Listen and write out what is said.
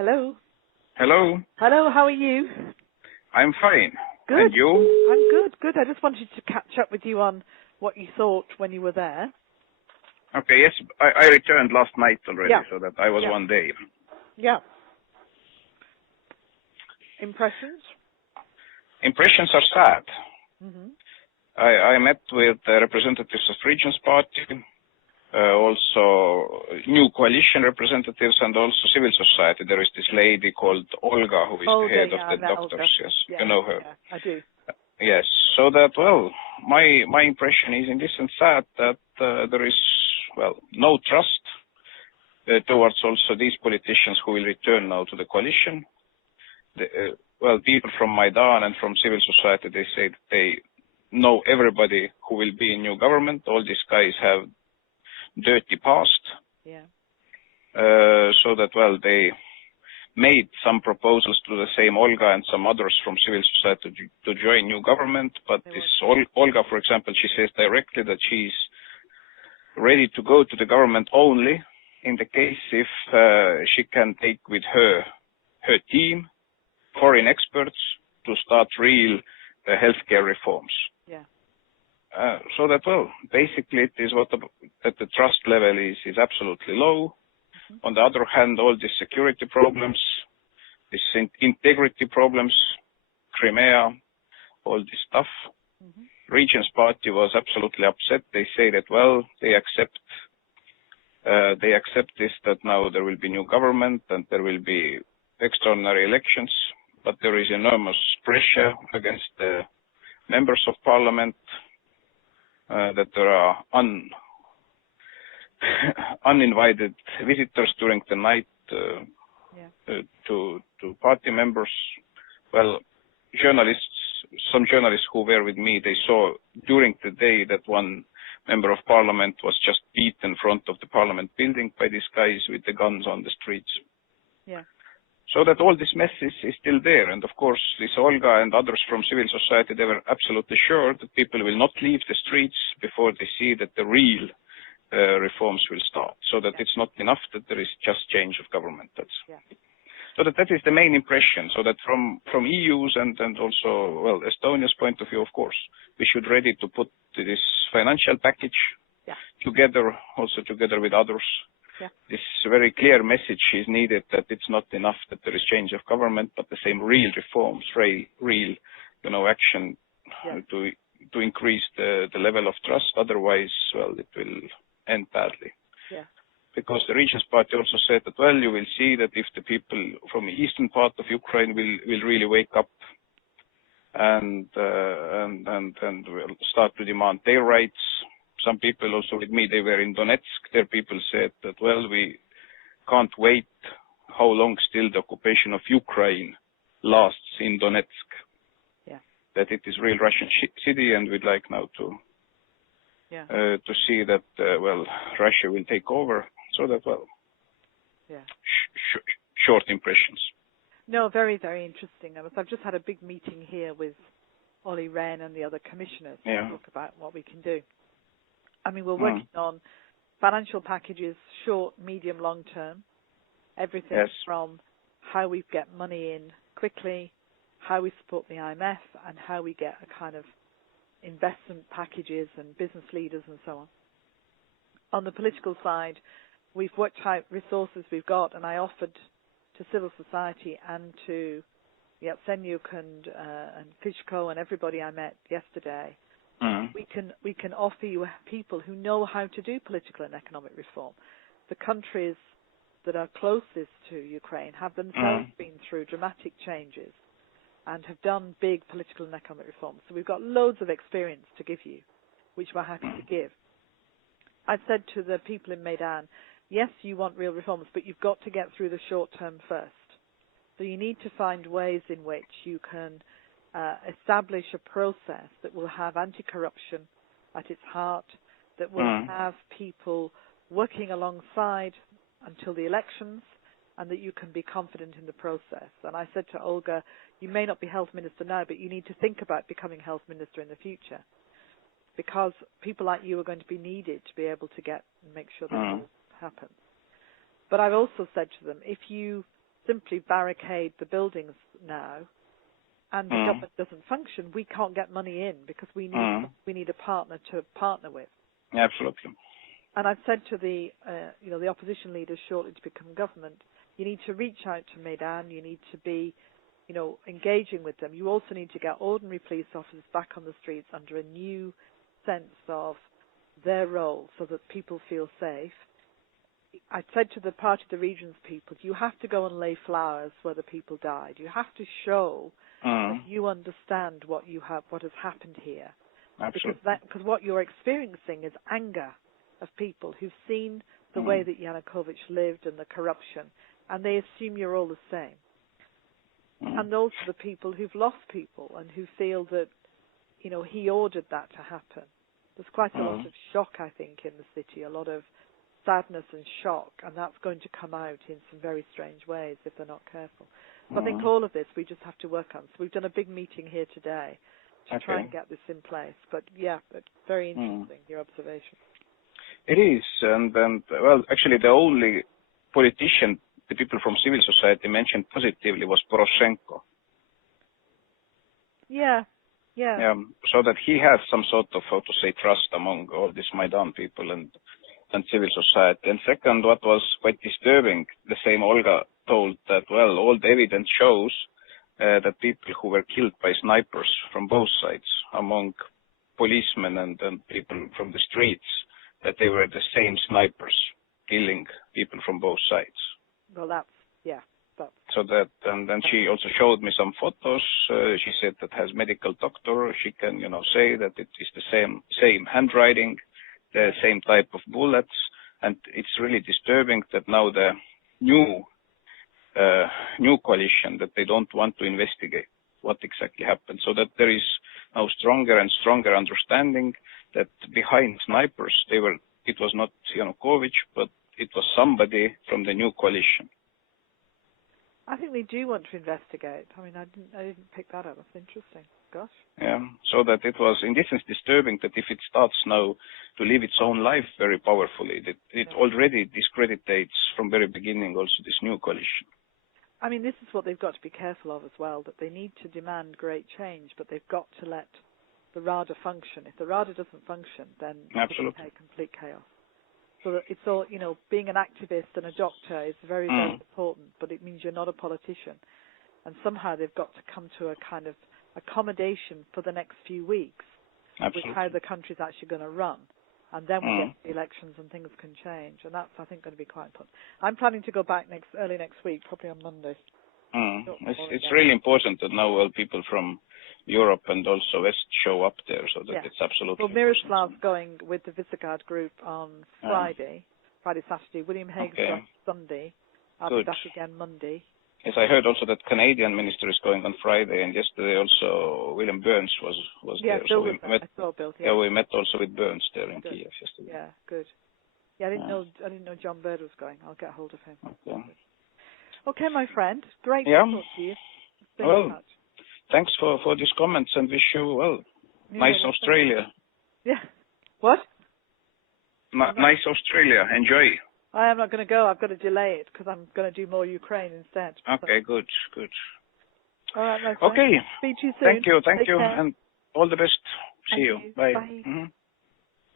Hello. Hello. Hello, how are you? I'm fine. Good. And you? I'm good. I just wanted to catch up with you on what you thought when you were there. Okay, yes, I returned last night already, Yeah. so that I was 1 day. Yeah. Impressions? Impressions are sad. Mm-hmm. I met with representatives of Regions Party, also new coalition representatives, and also civil society. There is this lady called Olga, who is the head of the doctors. Olga. Yes, Yeah, you know her. Yeah, I do. Yes, so that, well, my impression is in this sense sad that there is, well, no trust towards also these politicians who will return now to the coalition. Well, people from Maidan and from civil society, they say that they know everybody who will be in new government. All these guys have dirty past. Yeah. So that, well, they made some proposals to the same Olga and some others from civil society to join new government. But this Olga, for example, she says directly that she's ready to go to the government only in the case if she can take with her team foreign experts to start real healthcare reforms. Yeah. So that, well, basically it is that the trust level is absolutely low. Mm-hmm. On the other hand, all these security problems, this integrity problems, Crimea, all this stuff. Mm-hmm. Regions Party was absolutely upset. They say that, well, they accept this, that now there will be new government and there will be extraordinary elections, but there is enormous pressure against the members of parliament, that there are uninvited visitors during the night to party members. Well, some journalists who were with me, they saw during the day that one member of parliament was just beaten in front of the parliament building by these guys with the guns on the streets. Yeah. So that all this mess is still there. And of course, this Olga and others from civil society, they were absolutely sure that people will not leave the streets before they see that the real reforms will start. So that it's not enough that there is just change of government. So that is the main impression. So that from EU's and also, well, Estonia's point of view, of course, we should ready to put this financial package together with others. Yeah. This very clear message is needed that it's not enough that there is change of government, but the same real reforms, real action to increase the level of trust. Otherwise, well, it will end badly. Yeah. Because the Regions Party also said that, well, you will see that if the people from the eastern part of Ukraine will really wake up and will start to demand their rights. Some people also with me, they were in Donetsk. Their people said that, well, we can't wait how long still the occupation of Ukraine lasts in Donetsk. Yeah. That it is real Russian city, and we'd like now to see that, well, Russia will take over. So that, well, short impressions. No, very, very interesting. I've just had a big meeting here with Olli Rehn and the other commissioners to talk about what we can do. I mean, we're working on financial packages, short, medium, long term, everything from how we get money in quickly, how we support the IMF, and how we get a kind of investment packages and business leaders and so on. On the political side, we've worked out resources we've got, and I offered to civil society and to Yatsenyuk and Fishko and everybody I met yesterday. We can offer you people who know how to do political and economic reform. The countries that are closest to Ukraine have themselves been through dramatic changes and have done big political and economic reforms. So we've got loads of experience to give you, which we're happy to give. I've said to the people in Maidan, yes, you want real reforms, but you've got to get through the short term first. So you need to find ways in which you can establish a process that will have anti-corruption at its heart, that will have people working alongside until the elections, and that you can be confident in the process. And I said to Olga, you may not be health minister now, but you need to think about becoming health minister in the future, because people like you are going to be needed to be able to make sure that will happen. But I've also said to them, if you simply barricade the buildings now, and the government doesn't function, we can't get money in because we need a partner to partner with. Absolutely. And I've said to the the opposition leaders shortly to become government, you need to reach out to Maidan. You need to be, engaging with them. You also need to get ordinary police officers back on the streets under a new sense of their role, so that people feel safe. I said to the Party of the Regions people, you have to go and lay flowers where the people died. You have to show that you understand what has happened here. Absolutely. Because what you're experiencing is anger of people who've seen the way that Yanukovych lived and the corruption, and they assume you're all the same. And also the people who've lost people and who feel that, he ordered that to happen. There's quite a lot of shock, I think, in the city, a lot of sadness and shock, and that's going to come out in some very strange ways if they're not careful. So I think all of this we just have to work on. So we've done a big meeting here today to try and get this in place. But very interesting, your observation. It is, and well, actually the only politician the people from civil society mentioned positively was Poroshenko. Yeah. So that he has some sort of, trust among all these Maidan people and civil society. And second, what was quite disturbing, the same Olga told that, well, all the evidence shows that people who were killed by snipers from both sides, among policemen and people from the streets, that they were the same snipers killing people from both sides. Well, that's. So that, and then she also showed me some photos. She said that has medical doctor. She can, say that it is the same handwriting, the same type of bullets, and it's really disturbing that now the new coalition, that they don't want to investigate what exactly happened, so that there is now stronger and stronger understanding that behind snipers it was not Yanukovych, but it was somebody from the new coalition. I think they do want to investigate. I mean, I didn't pick that up. That's interesting. Gosh. Yeah, so that it was, in this sense, disturbing that if it starts now to live its own life very powerfully, that it already discreditates from very beginning also this new coalition. I mean, this is what they've got to be careful of as well, that they need to demand great change, but they've got to let the RADA function. If the RADA doesn't function, then it's complete chaos. So that it's all, being an activist and a doctor is very, very important, but it means you're not a politician. And somehow they've got to come to a kind of accommodation for the next few weeks with how the country's actually going to run. And then we get the elections and things can change. And that's, I think, going to be quite important. I'm planning to go back early next week, probably on Monday. It's really important that now people from Europe and also West show up there, so that it's absolutely. Well, Miroslav's going with the Visegrad group on Friday, Saturday. William Hague's going Sunday. I'll be back again Monday. Yes, I heard also that Canadian minister is going on Friday, and yesterday also William Burns was there. Bill was there. I saw Bill. Yeah, we met also with Burns there in Kiev yesterday. Yeah, good. Yeah, I didn't know John Bird was going. I'll get hold of him. Okay, my friend. Great to talk to you. Well, thanks for these comments, and wish you, nice Australia. Yeah. What? Nice Australia. Enjoy. I am not going to go. I've got to delay it because I'm going to do more Ukraine instead. Okay, good. All right, my friend. Okay. Speak to you soon. Thank you, and all the best. See you. Bye. Bye.